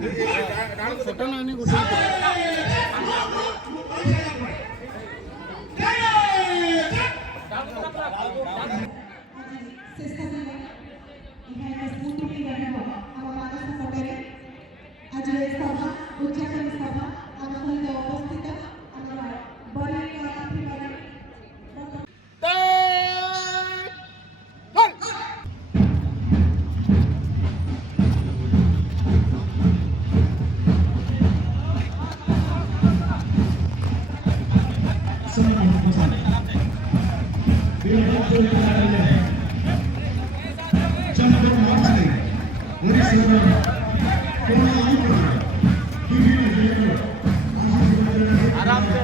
छोटा नानी गोटे आराम से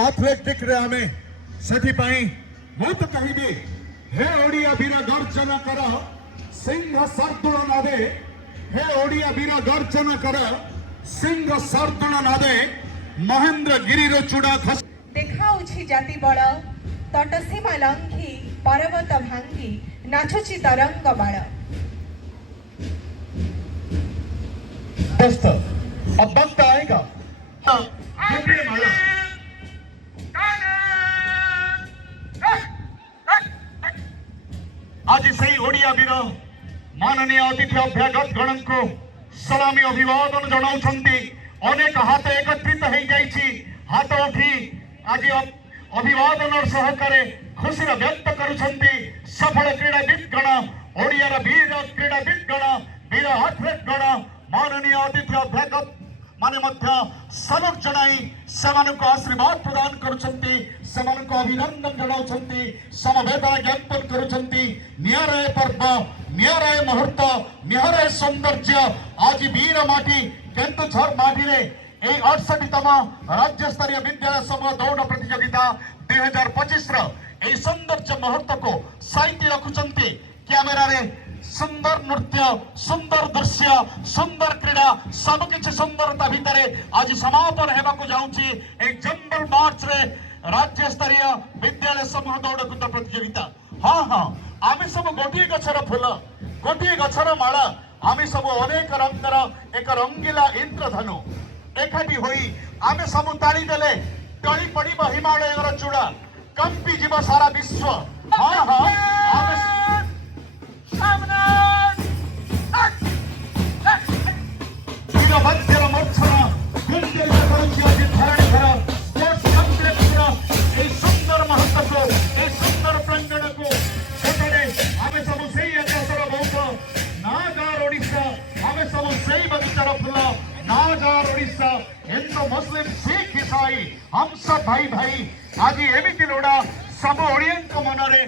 एथलेटिक रे आमे सठी पाई मु तो कहिबे हे ओडिया वीर गर्जन कर सिंह सर्दुल नादे हे ओडिया वीर गर्जन कर सिंह सर्दुल नादे महेंद्र गिरिर चूड़ा खस देखाउछि जाति बळ तटसीमा लंघी पर्वत भांगी नाचुछि तरंग बाळ। दोस्त अब वक्त आएगा माला आज सही ओडिया वीर माननीय अतिथि अभ्यागत गण को सलामी अभिवादन जनाउछंती। अनेक हाथ एकत्रित हो जाइछि हाथ उठी आज अभिवादन सहकारे खुशी व्यक्त करुछंती। सफल क्रीड़ाविद गण ओडिया वीर क्रीड़ाविद गण वीर एथलेट गण माननीय अतिथि अभ्यागत माने मध्य सनक जनाई सेमानक आशीर्वाद प्रदान करुछंती सेमानक अभिनंदन जनाउछंती समवेदना ज्ञापन करुछंती। नियाराय पर्व नियाराय मुहूर्त नियाराय सौंदर्य आज वीर माटी केन्दुझर माटी रे 68तम राज्य स्तरीय विद्यालय समूह दौड़ प्रतियोगिता 2025 रो ए सौंदर्य मुहूर्त को साइती रखुछंती। कैमेरा रे सुंदर नृत्य सुंदर दृश्य सुंदर क्रीड़ा सबकि सुंदरता भितर आज समापन होगा जाऊँगी एक जंगल मार्च रे राज्य स्तरीय विद्यालय समूह दौड़कूद प्रतियोगिता। हाँ हाँ आम सब गोटे गछर फूल गोटे गछर माला आम सब अनेक रंगर एक रंगीला इंद्रधनु एकाठी होई आम सब ताली देले टली पड़िब हिमालय चूड़ा कंपी जीव सारा विश्व। हाँ हाँ सुंदर महत्व को सुंदर प्रांगण को आम सब से बहुत नागार ओडिशा आम सब से बगीचार फूल नागार ओडिशा हिंदू मुस्लिम सिख ईसाई हम सब भाई भाई आज एमती लोड़ा सब ओडिया मनरे